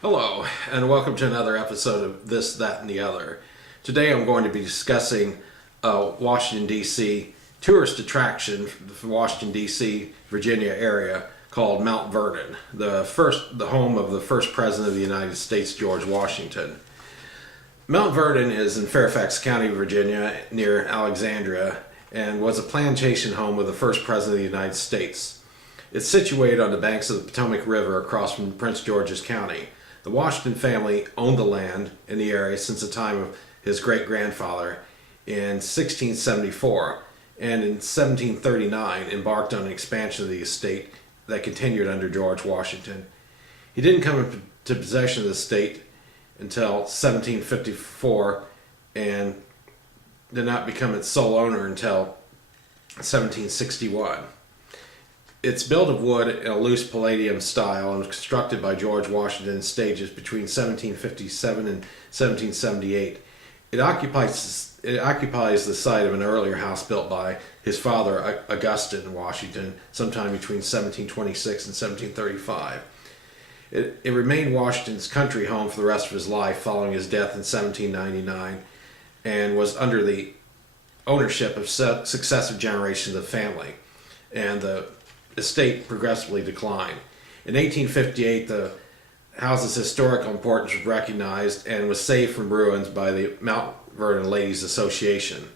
Hello, and welcome to another episode of This, That, and the Other. Today I'm going to be discussing Washington, D.C. tourist attraction for the Washington, D.C., Virginia area called Mount Vernon, the home of the first president of the United States, George Washington. Mount Vernon is in Fairfax County, Virginia, near Alexandria, and was a plantation home of the first president of the United States. It's situated on the banks of the Potomac River across from Prince George's County. The Washington family owned the land in the area since the time of his great-grandfather in 1674, and in 1739 embarked on an expansion of the estate that continued under George Washington. He didn't come into possession of the estate until 1754 and did not become its sole owner until 1761. It's built of wood in a loose Palladian style and was constructed by George Washington in stages between 1757 and 1778. It occupies the site of an earlier house built by his father, Augustine Washington, sometime between 1726 and 1735. It remained Washington's country home for the rest of his life following his death in 1799 and was under the ownership of successive generations of the family, and the estate progressively declined. In 1858, the house's historical importance was recognized and was saved from ruins by the Mount Vernon Ladies Association.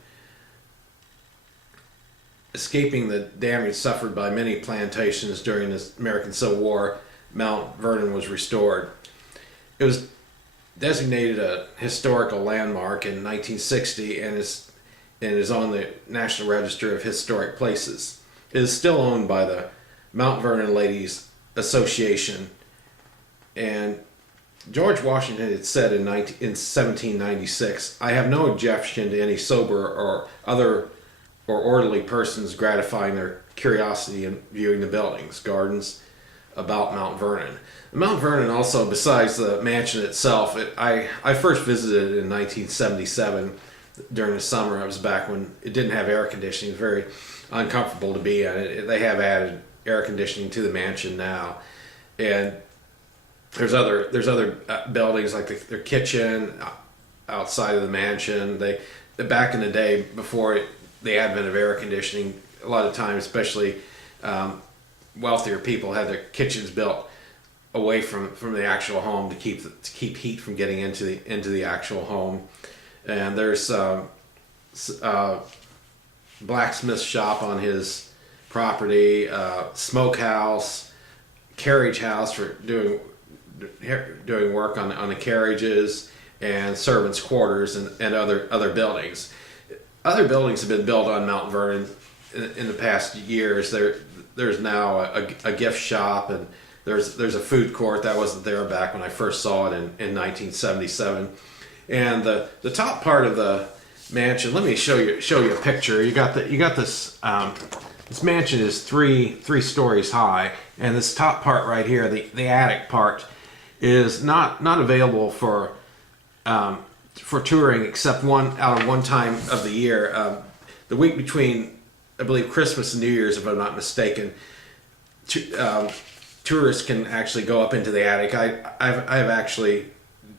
Escaping the damage suffered by many plantations during the American Civil War, Mount Vernon was restored. It was designated a historical landmark in 1960 and is on the National Register of Historic Places. It is still owned by the Mount Vernon Ladies Association, and George Washington had said in 1796, "I have no objection to any sober or orderly persons gratifying their curiosity in viewing the buildings, gardens about Mount Vernon." Mount Vernon also, besides the mansion itself, I first visited it in 1977 during the summer. I was back when it didn't have air conditioning. It was very uncomfortable to be in. They have added air conditioning to the mansion now, and there's other buildings like their kitchen outside of the mansion. Back in the day before the advent of air conditioning, a lot of times, especially wealthier people, had their kitchens built away from the actual home to keep heat from getting into the actual home. And there's blacksmith shop on his property, smokehouse, carriage house for doing work on the carriages, and servants' quarters and other buildings. Other buildings have been built on Mount Vernon in the past years. There's now a gift shop, and there's a food court that wasn't there back when I first saw it in 1977. And the top part of the mansion, let me show you a picture. You got this. This mansion is three stories high, and this top part right here, the attic part, is not available for touring except one time of the year. The week between, I believe, Christmas and New Year's, if I'm not mistaken, tourists can actually go up into the attic. I've actually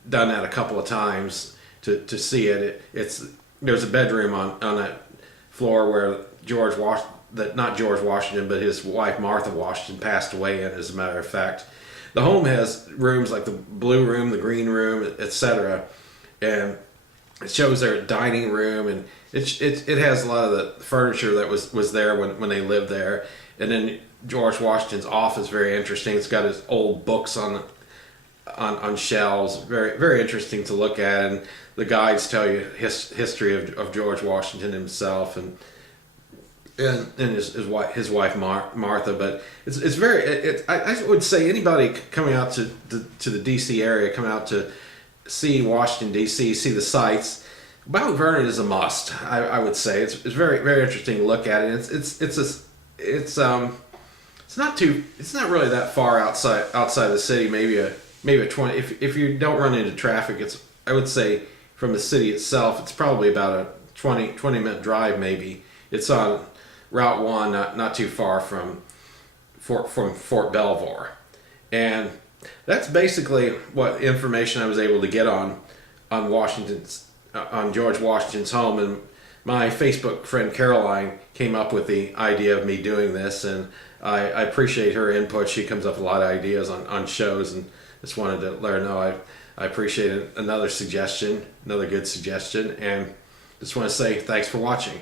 done that a couple of times to see it. There's a bedroom on that floor where not George Washington, but his wife Martha Washington passed away in, as a matter of fact. The home has rooms like the blue room, the green room, etc. And it shows their dining room, and it has a lot of the furniture that was there when they lived there. And then George Washington's office, very interesting. It's got his old books on shelves, very very interesting to look at, and the guides tell you history of George Washington himself and his wife Martha. But it's very I would say anybody coming out to the DC area, coming out to see Washington DC, see the sights, Mount Vernon is a must. I would say it's very very interesting to look at it. It's not really that far outside the city. Maybe a 20, if you don't run into traffic, I would say from the city itself, it's probably about a 20 minute drive maybe. It's on Route 1, not too far from Fort Belvoir. And That's basically what information I was able to get on Washington's on George Washington's home, and my Facebook friend Caroline came up with the idea of me doing this, and I appreciate her input. She comes up with a lot of ideas on shows, and just wanted to let her know I appreciate another suggestion, another good suggestion, and just want to say thanks for watching.